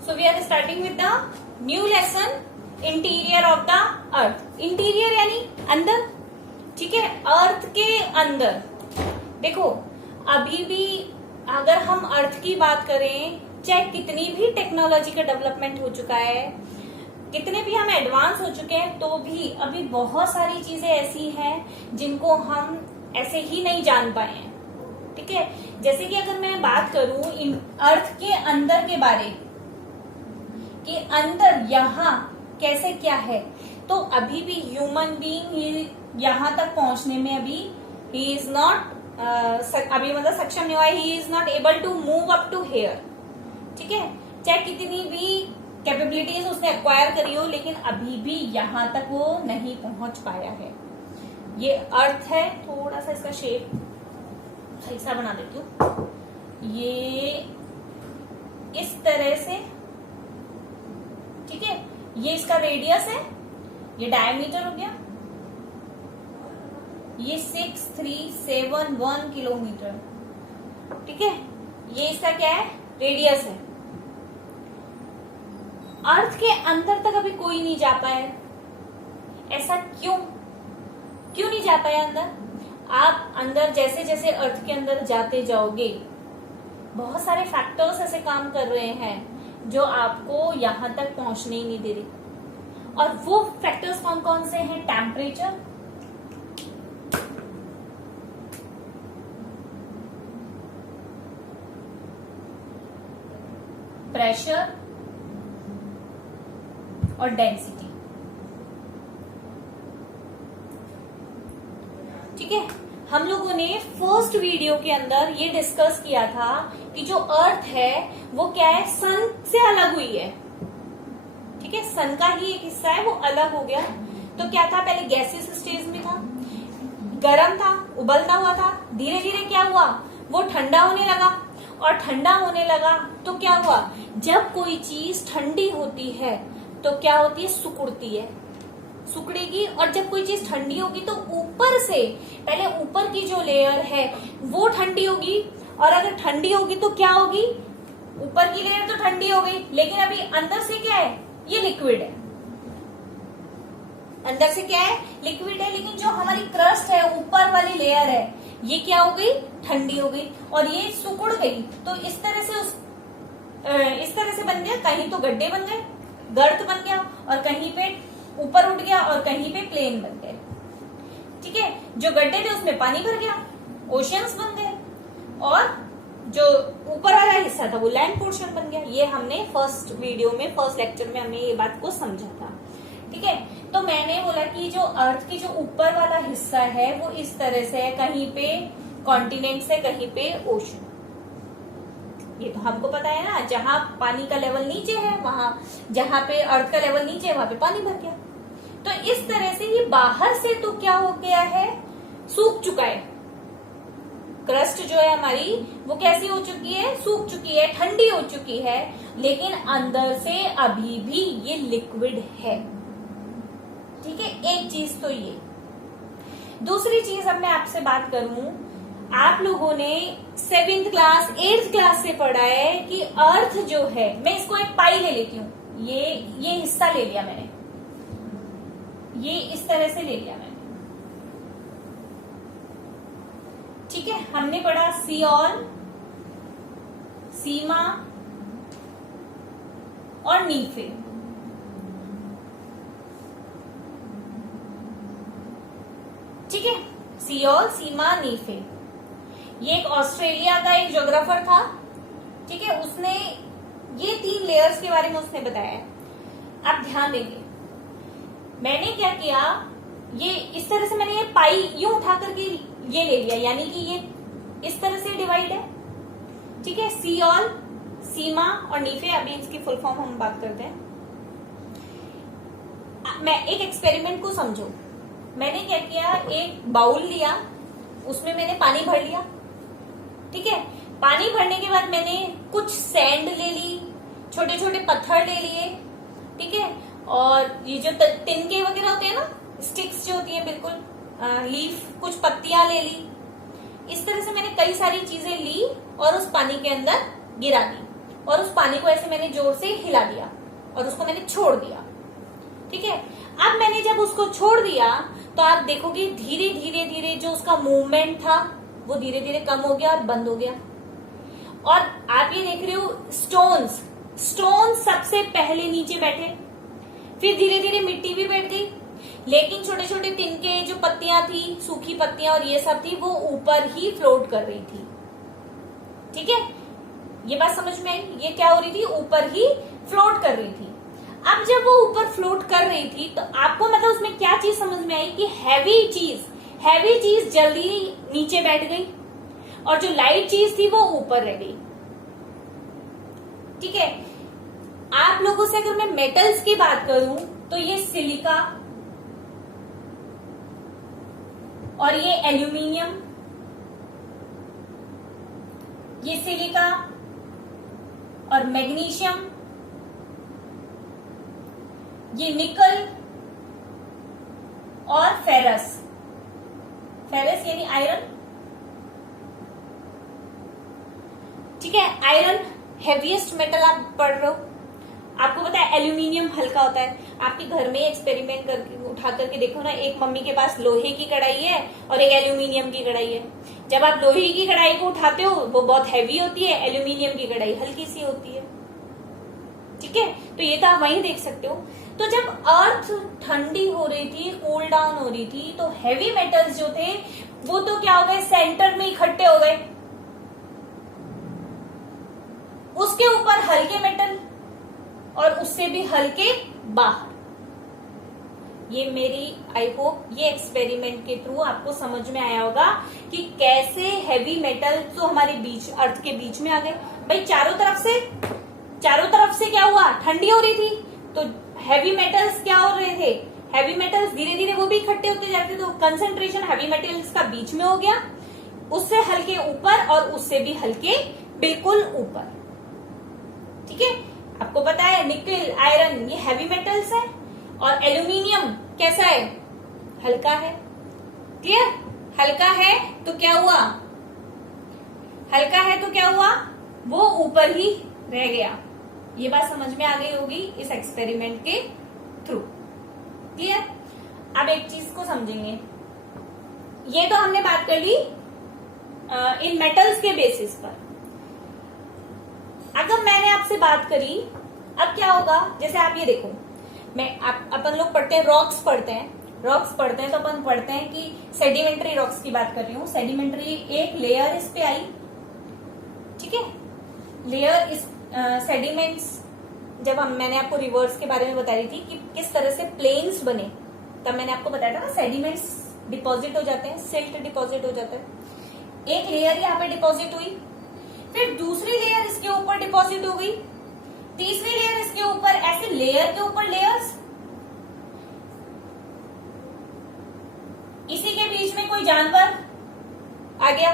So we are starting with the new lesson, interior of the earth. Interior यानी अंदर, ठीक है, अर्थ के अंदर। देखो अभी भी अगर हम अर्थ की बात करें, चाहे कितनी भी टेक्नोलॉजी का डेवलपमेंट हो चुका है, कितने भी हम एडवांस हो चुके हैं, तो भी अभी बहुत सारी चीजें ऐसी हैं जिनको हम ऐसे ही नहीं जान पाए हैं। ठीक है, जैसे कि अगर मैं बात करूं इन अर्थ के अंदर के बारे कि अंदर यहाँ कैसे क्या है, तो अभी भी ह्यूमन बीइंग यहाँ तक पहुंचने में अभी ही इज नॉट अभी मतलब सक्षम नहीं हुआ है, he is not able to move up to here. ठीक है, चाहे कितनी भी कैपेबिलिटीज उसने एक्वायर करी हो, लेकिन अभी भी यहाँ तक वो नहीं पहुंच पाया है। ये अर्थ है, थोड़ा सा इसका शेप ऐसा बना देती हूँ, ये इस तरह से। ठीक है, ये इसका रेडियस है, ये डायमीटर हो गया, ये 6371 किलोमीटर। ठीक है, ये इसका क्या है, रेडियस है। अर्थ के अंदर तक अभी कोई नहीं जा पाया। ऐसा क्यों नहीं जा पाया अंदर? आप अंदर जैसे जैसे अर्थ के अंदर जाते जाओगे, बहुत सारे फैक्टर्स ऐसे काम कर रहे हैं जो आपको यहां तक पहुंचने ही नहीं दे रहे। और वो फैक्टर्स कौन कौन से हैं? टेम्परेचर, प्रेशर और डेंसिटी। ठीक है, हम लोगों ने फर्स्ट वीडियो के अंदर ये डिस्कस किया था कि जो अर्थ है वो क्या है, सन से अलग हुई है। ठीक है, सन का ही एक हिस्सा है, वो अलग हो गया। तो क्या था, पहले गैसियस स्टेज में था, गर्म था, उबलता हुआ था, धीरे धीरे क्या हुआ, वो ठंडा होने लगा। और ठंडा होने लगा तो क्या हुआ, जब कोई चीज ठंडी होती है तो क्या होती है, सिकुड़ती है, सिकुड़ेगी। और जब कोई चीज ठंडी होगी तो ऊपर से, पहले ऊपर की जो लेयर है वो ठंडी होगी, और अगर ठंडी होगी तो क्या होगी, ऊपर की लेयर तो ठंडी हो गई, लेकिन अभी अंदर से क्या है, ये लिक्विड है। अंदर से क्या है, लिक्विड है, लेकिन जो हमारी क्रस्ट है, ऊपर वाली लेयर है, ये क्या हो गई, ठंडी हो गई और ये सिकुड़ गई। तो इस तरह से बन गया, कहीं तो गड्ढे बन गए, गर्त बन गया, और कहीं पे ऊपर उठ गया, और कहीं पे प्लेन बन गए। ठीक है, जो गड्ढे थे उसमें पानी भर गया, ओशियंस बन गए, और जो ऊपर वाला हिस्सा था वो लैंड पोर्शन बन गया। ये हमने फर्स्ट वीडियो में, फर्स्ट लेक्चर में हमने ये बात को समझा था। ठीक है, तो मैंने बोला कि जो अर्थ की जो ऊपर वाला हिस्सा है वो इस तरह से है, कहीं पे कॉन्टिनेंट्स है, कहीं पे ओशन। ये तो हमको पता है ना, जहां पानी का लेवल नीचे है, वहां जहां पे अर्थ का लेवल नीचे है वहां पे पानी भर गया। तो इस तरह से ये बाहर से तो क्या हो गया है, सूख चुका है। क्रस्ट जो है हमारी वो कैसी हो चुकी है, सूख चुकी है, ठंडी हो चुकी है, लेकिन अंदर से अभी भी ये लिक्विड है। ठीक है, एक चीज तो ये। दूसरी चीज अब मैं आपसे बात करूं, आप लोगों ने 7th क्लास 8th क्लास से पढ़ा है कि अर्थ जो है, मैं इसको एक पाई ले लेती हूँ, ये हिस्सा ले लिया मैंने, ये इस तरह से ले लिया मैंने। ठीक है, हमने पढ़ा सियोल, सीमा और नीफे। ठीक है, सियोल, सीमा, नीफे। ये एक ऑस्ट्रेलिया का एक ज्योग्राफर था। ठीक है, उसने ये 3 लेयर्स के बारे में उसने बताया। आप ध्यान देंगे, मैंने क्या किया, ये इस तरह से मैंने ये पाई यूं उठा करके ये ले लिया, यानी कि ये इस तरह से डिवाइड है। ठीक है, सियोल, सीमा और नीफे। अभी इसकी फुल फॉर्म हम बात करते हैं। मैं एक एक्सपेरिमेंट को समझो। मैंने क्या किया, एक बाउल लिया, उसमें मैंने पानी भर लिया। ठीक है, पानी भरने के बाद मैंने कुछ सैंड ले ली, छोटे छोटे पत्थर ले लिए। ठीक है, और ये जो तिनके वगैरह होते हैं ना, स्टिक्स जो होती है बिल्कुल, लीफ, कुछ पत्तियां ले ली। इस तरह से मैंने कई सारी चीजें ली और उस पानी के अंदर गिरा दी। और उस पानी को ऐसे मैंने जोर से हिला दिया और उसको मैंने छोड़ दिया। ठीक है, अब मैंने जब उसको छोड़ दिया तो आप देखोगे धीरे धीरे धीरे जो उसका मूवमेंट था वो धीरे धीरे कम हो गया और बंद हो गया। और आप ये देख रहे हो स्टोन्स सबसे पहले नीचे बैठे, फिर धीरे धीरे मिट्टी भी बैठ गई, लेकिन छोटे छोटे तिनके जो पत्तियां थी, सूखी पत्तियां और ये सब थी, वो ऊपर ही फ्लोट कर रही थी। ठीक है, ये बात समझ में आई? ये क्या हो रही थी? ऊपर ही फ्लोट कर रही थी। अब जब वो ऊपर फ्लोट कर रही थी तो आपको मतलब उसमें क्या चीज समझ में आई कि हैवी चीज जल्दी नीचे बैठ गई और जो लाइट चीज थी वो ऊपर रह गई। ठीक है, आप लोगों से अगर मैं मेटल्स की बात करूं तो ये सिलिका और ये एल्यूमिनियम, ये सिलिका और मैग्नीशियम, ये निकल और फेरस यानी आयरन। ठीक है, आयरन हेवीएस्ट मेटल आप पढ़ रहे हो। आपको पता है एल्यूमिनियम हल्का होता है। आपके घर में एक्सपेरिमेंट करके उठा करके देखो ना, एक मम्मी के पास लोहे की कढ़ाई है और एक एल्यूमिनियम की कढ़ाई है। जब आप लोहे की कढ़ाई को उठाते हो वो बहुत हैवी होती है, एल्यूमिनियम की कढ़ाई हल्की सी होती है। ठीक है, तो ये तो आप वहीं देख सकते हो। तो जब अर्थ ठंडी हो रही थी, कूल डाउन हो रही थी, तो हैवी मेटल्स जो थे वो तो क्या हो गए, सेंटर में इकट्ठे हो गए। उसके ऊपर हल्के मेटल और उससे भी हल्के बाहर। ये मेरी आई होप ये एक्सपेरिमेंट के थ्रू आपको समझ में आया होगा कि कैसे हैवी मेटल जो हमारे बीच अर्थ के बीच में आ गए। भाई चारों तरफ से क्या हुआ, ठंडी हो रही थी, तो हैवी मेटल्स क्या हो रहे थे, हैवी मेटल्स धीरे धीरे वो भी इकट्ठे होते जाते, तो कंसंट्रेशन हैवी मेटल्स का बीच में हो गया, उससे हल्के ऊपर और उससे भी हल्के बिल्कुल ऊपर। ठीक है, आपको पता है निकल, आयरन ये हैवी मेटल्स है और एल्यूमिनियम कैसा है, हल्का है। क्लियर? हल्का है तो क्या हुआ, वो ऊपर ही रह गया। ये बात समझ में आ गई होगी इस एक्सपेरिमेंट के थ्रू। क्लियर? अब एक चीज को समझेंगे। ये तो हमने बात कर ली इन मेटल्स के बेसिस पर। अगर मैंने आपसे बात करी, अब क्या होगा, जैसे आप ये देखो, अपन लोग पढ़ते हैं रॉक्स पढ़ते हैं तो अपन पढ़ते हैं कि सेडिमेंट्री रॉक्स की बात कर रही हूँ। सेडिमेंट्री एक लेयर इस पे आई। ठीक है, लेयर इस सेडिमेंट्स, जब मैंने आपको रिवर्स के बारे में बता रही थी कि किस तरह से प्लेन्स बने, तब मैंने आपको बताया था ना सेडिमेंट्स डिपॉजिट हो जाते हैं, सिल्ट डिपॉजिट हो जाता है। एक लेयर यहाँ पे डिपॉजिट हुई, फिर दूसरी लेयर इसके ऊपर डिपॉजिट हो गई, तीसरी लेयर इसके ऊपर, ऐसे लेयर के ऊपर लेयर्स। इसी के बीच में कोई जानवर आ गया,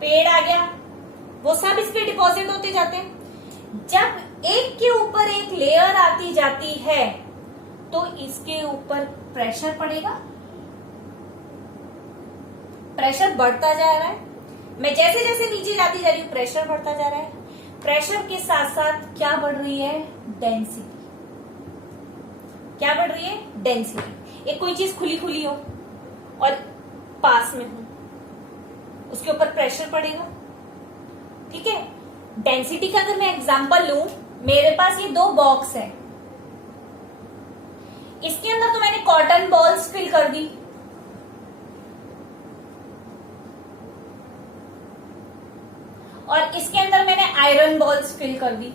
पेड़ आ गया, वो सब इस पे डिपॉजिट होते जाते हैं। जब एक के ऊपर एक लेयर आती जाती है तो इसके ऊपर प्रेशर पड़ेगा, प्रेशर बढ़ता जा रहा है। मैं जैसे जैसे नीचे जाती जा रही हूं प्रेशर बढ़ता जा रहा है। प्रेशर के साथ साथ क्या बढ़ रही है, डेंसिटी। क्या बढ़ रही है, डेंसिटी। एक कोई चीज खुली खुली हो और पास में हो, उसके ऊपर प्रेशर पड़ेगा। ठीक है, डेंसिटी का अगर मैं एग्जांपल लूं, मेरे पास ये दो बॉक्स है, इसके अंदर तो मैंने कॉटन बॉल्स फिल कर दी, और इसके अंदर मैंने आयरन बॉल्स फिल कर दी।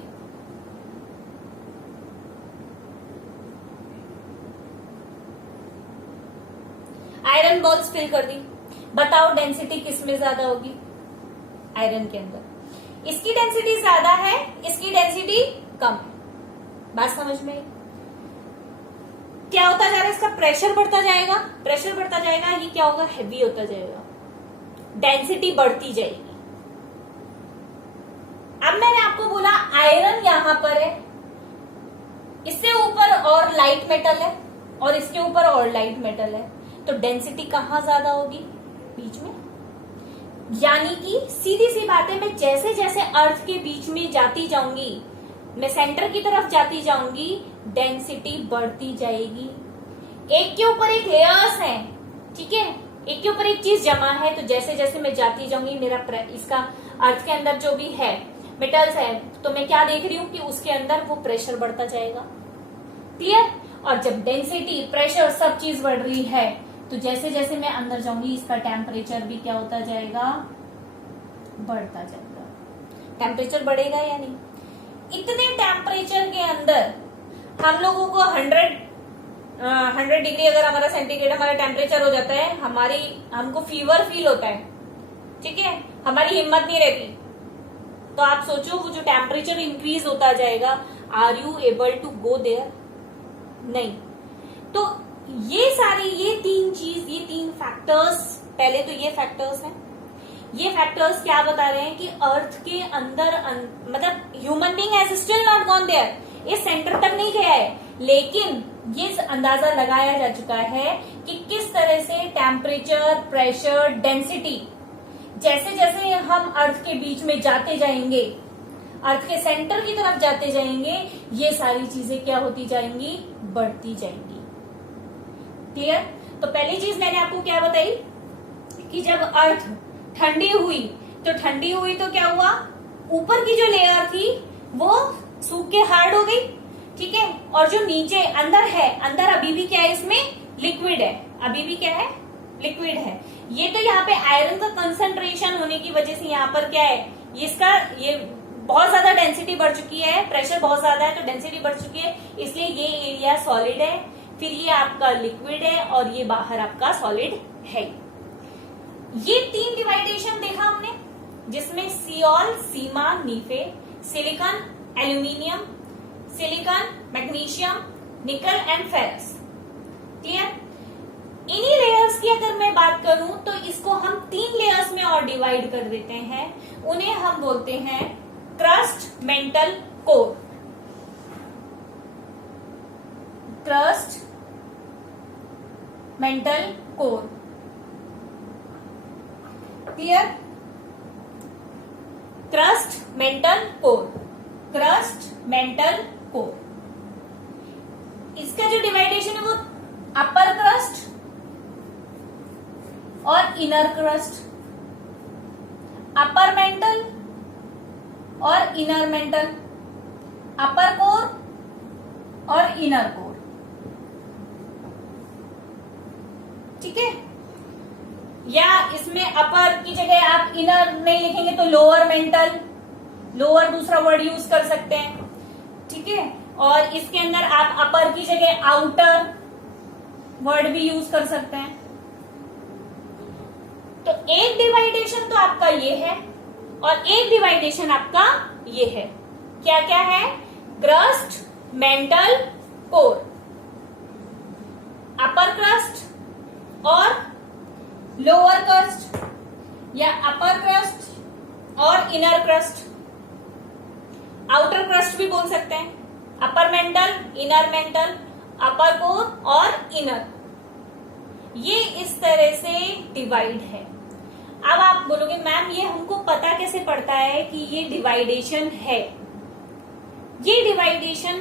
आयरन बॉल्स फिल कर दी। बताओ डेंसिटी किस में ज्यादा होगी, आयरन के अंदर। इसकी डेंसिटी ज्यादा है, इसकी डेंसिटी कम है। बात समझ में? क्या होता जा रहा है, इसका प्रेशर बढ़ता जाएगा, प्रेशर बढ़ता जाएगा, ये क्या होगा, हैवी होता जाएगा, डेंसिटी बढ़ती जाएगी। अब मैंने आपको बोला आयरन यहां पर है, इससे ऊपर और लाइट मेटल है और इसके ऊपर और लाइट मेटल है, तो डेंसिटी कहां ज्यादा होगी, बीच में। यानी कि सीधी सी बात है, मैं जैसे जैसे अर्थ के बीच में जाती जाऊंगी, मैं सेंटर की तरफ जाती जाऊंगी, डेंसिटी बढ़ती जाएगी। एक के ऊपर एक लेयर्स है, ठीक है, एक के ऊपर एक चीज जमा है, तो जैसे जैसे मैं जाती जाऊंगी मेरा इसका अर्थ के अंदर जो भी है मेटल्स है, तो मैं क्या देख रही हूँ कि उसके अंदर वो प्रेशर बढ़ता जाएगा। क्लियर? और जब डेंसिटी, प्रेशर, सब चीज बढ़ रही है, तो जैसे जैसे मैं अंदर जाऊंगी इसका टेम्परेचर भी क्या होता जाएगा, बढ़ता जाएगा। टेम्परेचर बढ़ेगा या नहीं? इतने टेम्परेचर के अंदर हम लोगों को 100 डिग्री अगर हमारा सेंटीग्रेड हमारा टेम्परेचर हो जाता है, हमको फीवर फील होता है, ठीक है, हमारी हिम्मत नहीं रहती। तो आप सोचो वो जो टेम्परेचर इंक्रीज होता जाएगा, are you able to go there? नहीं। तो ये सारी ये तीन फैक्टर्स, पहले तो ये फैक्टर्स हैं। ये फैक्टर्स क्या बता रहे हैं कि अर्थ के अंदर मतलब human being has still not gone there, ये सेंटर तक नहीं गया है, लेकिन ये अंदाजा लगाया जा चुका है कि किस तरह से टेम्परेचर, प्रेशर, डेंसिटी, जैसे जैसे हम अर्थ के बीच में जाते जाएंगे, अर्थ के सेंटर की तरफ जाते जाएंगे, ये सारी चीजें क्या होती जाएंगी, बढ़ती जाएंगी। क्लियर? तो पहली चीज मैंने आपको क्या बताई कि जब अर्थ ठंडी हुई तो क्या हुआ, ऊपर की जो लेयर थी वो सूख के हार्ड हो गई, ठीक है, और जो नीचे अंदर है, अंदर अभी भी क्या है, इसमें लिक्विड है, अभी भी क्या है, लिक्विड है। ये तो यहाँ पे आयरन का कंसंट्रेशन होने की वजह से यहाँ पर क्या है, ये बहुत ज्यादा डेंसिटी बढ़ चुकी है, प्रेशर बहुत ज्यादा है, तो डेंसिटी बढ़ चुकी है, इसलिए ये एरिया सॉलिड है, फिर ये आपका लिक्विड है, और ये बाहर आपका सॉलिड है। ये तीन डिवाइडेशन देखा हमने, जिसमें sial, sima, nife, silicon, aluminium, silicon, magnesium, nickel and ferrous. Clear? इन्हीं लेयर्स की अगर मैं बात करूं तो इसको हम 3 लेयर्स में और डिवाइड कर देते हैं, उन्हें हम बोलते हैं crust, mental, core. Crust, mental, core. Clear? Crust, mental, core, crust, mental, core. इसका जो डिवाइडेशन है वो अपर क्रस्ट और इनर क्रस्ट, अपर मेंटल और इनर मेंटल, अपर कोर और इनर कोर। ठीक है? या इसमें अपर की जगह आप इनर नहीं लिखेंगे तो लोअर मेंटल, लोअर दूसरा वर्ड यूज कर सकते हैं, ठीक है, और इसके अंदर आप अपर की जगह आउटर वर्ड भी यूज कर सकते हैं। तो एक डिवाइडेशन तो आपका ये है और एक डिवाइडेशन आपका ये है। क्या क्या है? क्रस्ट, मेंटल, कोर, अपर क्रस्ट और लोअर क्रस्ट, या अपर क्रस्ट और इनर क्रस्ट, आउटर क्रस्ट भी बोल सकते हैं, अपर मेंटल, इनर मेंटल, अपर कोर और इनर। ये इस तरह से डिवाइड है। अब आप बोलोगे मैम ये हमको पता कैसे पड़ता है कि ये डिवाइडेशन है? ये डिवाइडेशन,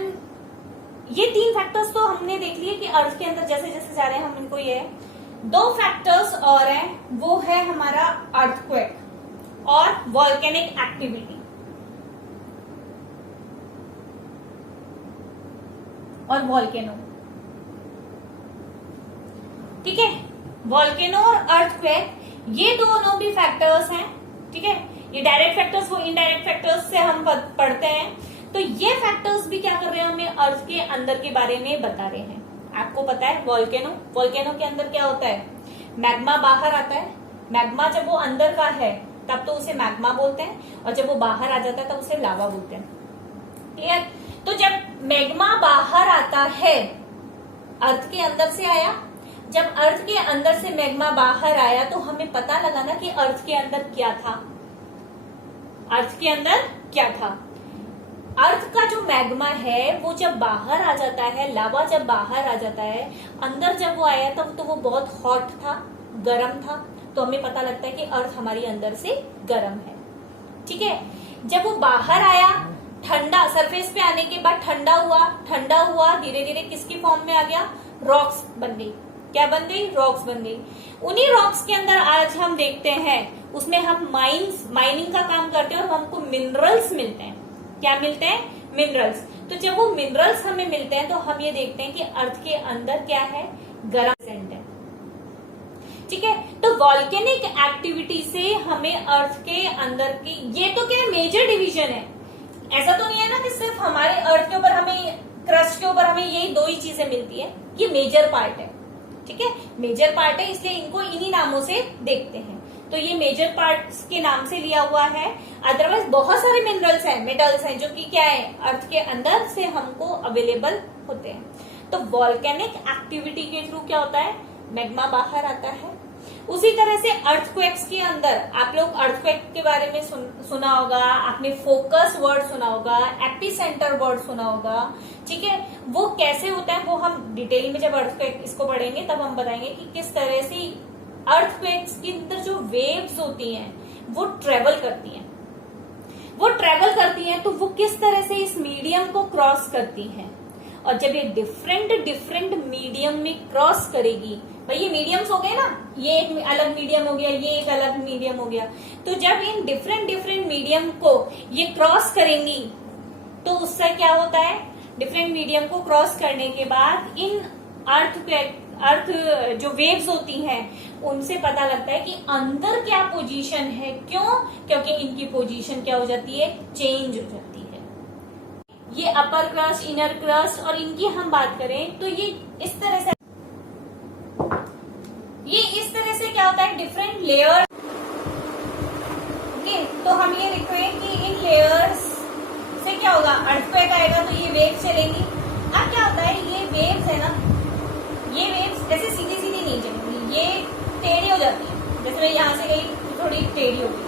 ये 3 फैक्टर्स तो हमने देख लिए कि अर्थ के अंदर जैसे जैसे जा रहे हैं हम इनको, ये है। 2 फैक्टर्स और हैं, वो है हमारा अर्थक्वेक और वॉल्केनिक एक्टिविटी। और वॉल्केनो, ठीक है, वॉल्केनो और अर्थक्वेक, ये दोनों भी फैक्टर्स हैं, ठीक है। ये डायरेक्ट फैक्टर्स, वो इनडायरेक्ट फैक्टर्स से हम पढ़ते हैं। तो ये फैक्टर्स भी क्या कर रहे हैं, हमें अर्थ के अंदर के बारे में बता रहे हैं। आपको पता है वॉल्केनो, वॉल्केनो के अंदर क्या होता है, मैग्मा बाहर आता है। मैग्मा जब वो अंदर का है तब तो उसे मैग्मा बोलते हैं, और जब वो बाहर आ जाता है तब उसे लावा बोलते हैं। क्लियर? तो जब मैग्मा बाहर आता है, अर्थ के अंदर से आया, जब अर्थ के अंदर से मैग्मा बाहर आया तो हमें पता लगा ना कि अर्थ के अंदर क्या था। अर्थ के अंदर क्या था? अर्थ का जो मैग्मा है वो जब बाहर आ जाता है, लावा जब बाहर आ जाता है, अंदर जब वो आया तब तो वो बहुत हॉट था, गर्म था, तो हमें पता लगता है कि अर्थ हमारी अंदर से गर्म है। ठीक है, जब वो बाहर आया, ठंडा सरफेस पे आने के बाद ठंडा हुआ धीरे धीरे किसकी फॉर्म में आ गया, रॉक्स बन गई। क्या बन गई, रॉक्स बन गई। उन्हीं रॉक्स के अंदर आज हम देखते हैं, उसमें हम माइनिंग का काम करते हैं और हमको मिनरल्स मिलते हैं। क्या मिलते हैं, मिनरल्स। तो जब वो मिनरल्स हमें मिलते हैं तो हम ये देखते हैं कि अर्थ के अंदर क्या है, गर्म सेंट है। ठीक है, तो वॉल्केनिक एक्टिविटी से हमें अर्थ के अंदर की, ये तो क्या मेजर डिवीजन है, ऐसा तो नहीं है ना कि सिर्फ हमारे अर्थ के ऊपर हमें, क्रस्ट के ऊपर हमें यही दो ही चीजें मिलती है। ये मेजर पार्ट है। ठीक है, मेजर पार्ट है, इसलिए इनको इन्हीं नामों से देखते हैं। तो ये मेजर पार्ट्स के नाम से लिया हुआ है। अदरवाइज बहुत सारे मिनरल्स हैं, मेटल्स हैं, जो कि क्या है, अर्थ के अंदर से हमको अवेलेबल होते हैं। तो वॉल्केनिक एक्टिविटी के थ्रू क्या होता है, मैग्मा बाहर आता है। उसी तरह से अर्थक्वेक्स के अंदर, आप लोग अर्थक्वेक के बारे में सुना होगा, आपने फोकस वर्ड सुना होगा, एपिसेंटर वर्ड सुना होगा। ठीक है, वो कैसे होता है वो हम डिटेल में जब अर्थक्वेक इसको पढ़ेंगे तब हम बताएंगे कि किस तरह से अर्थक्वेक्स के अंदर जो वेव्स होती हैं वो ट्रेवल करती हैं। तो वो किस तरह से इस मीडियम को क्रॉस करती हैं, और जब ये डिफरेंट मीडियम में क्रॉस करेगी, भाई ये मीडियम्स हो गए ना, ये एक अलग मीडियम हो गया, ये एक अलग मीडियम हो गया, तो जब इन डिफरेंट मीडियम को ये क्रॉस करेंगी तो उससे क्या होता है, डिफरेंट मीडियम को क्रॉस करने के बाद इन अर्थ जो वेव्स होती हैं उनसे पता लगता है कि अंदर क्या पोजीशन है। क्यों, क्योंकि इनकी पोजीशन क्या हो जाती है, चेंज हो जाती है। ये अपर क्रस्ट, इनर क्रस्ट, और इनकी हम बात करें तो ये इस तरह से क्या होता है, डिफरेंट लेयर। ओके, तो हम ये लिख रहे हैं कि इन लेयर्स से क्या होगा, अर्थक्वेक आएगा तो ये वेव्स चलेंगी। अब क्या होता है, ये वेव्स है ना, ये वेव्स ऐसे सीधी नहीं चलेंगी, ये टेढ़ी हो जाती है। जैसे मैं यहाँ से गई तो थोड़ी टेढ़ी हो गई।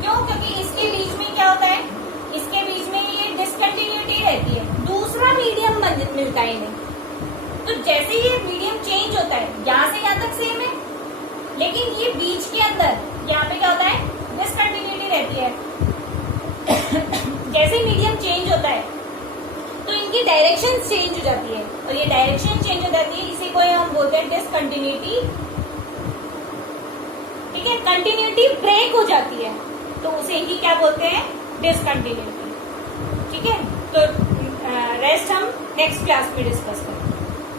क्यों, क्योंकि इसके बीच में क्या होता है, इसके बीच में ये डिसकंटिन्यूटी रहती है, दूसरा मीडियम मिलता है इन्हें। तो जैसे ये मीडियम चेंज होता है, यहाँ से यहाँ तक सेम है, लेकिन ये बीच के अंदर यहाँ पे क्या होता है, डिसकंटिन्यूटी रहती है। जैसे मीडियम चेंज होता है तो इनकी डायरेक्शन चेंज हो जाती है, और ये डायरेक्शन चेंज हो जाती है, इसी को हम बोलते हैं डिसकंटिन्यूटी। ठीक है, कंटिन्यूटी ब्रेक हो जाती है तो उसे ही क्या बोलते हैं, डिसकंटिन्यूटी। ठीक है, तो रेस्ट हम नेक्स्ट क्लास में डिस्कस करेंगे।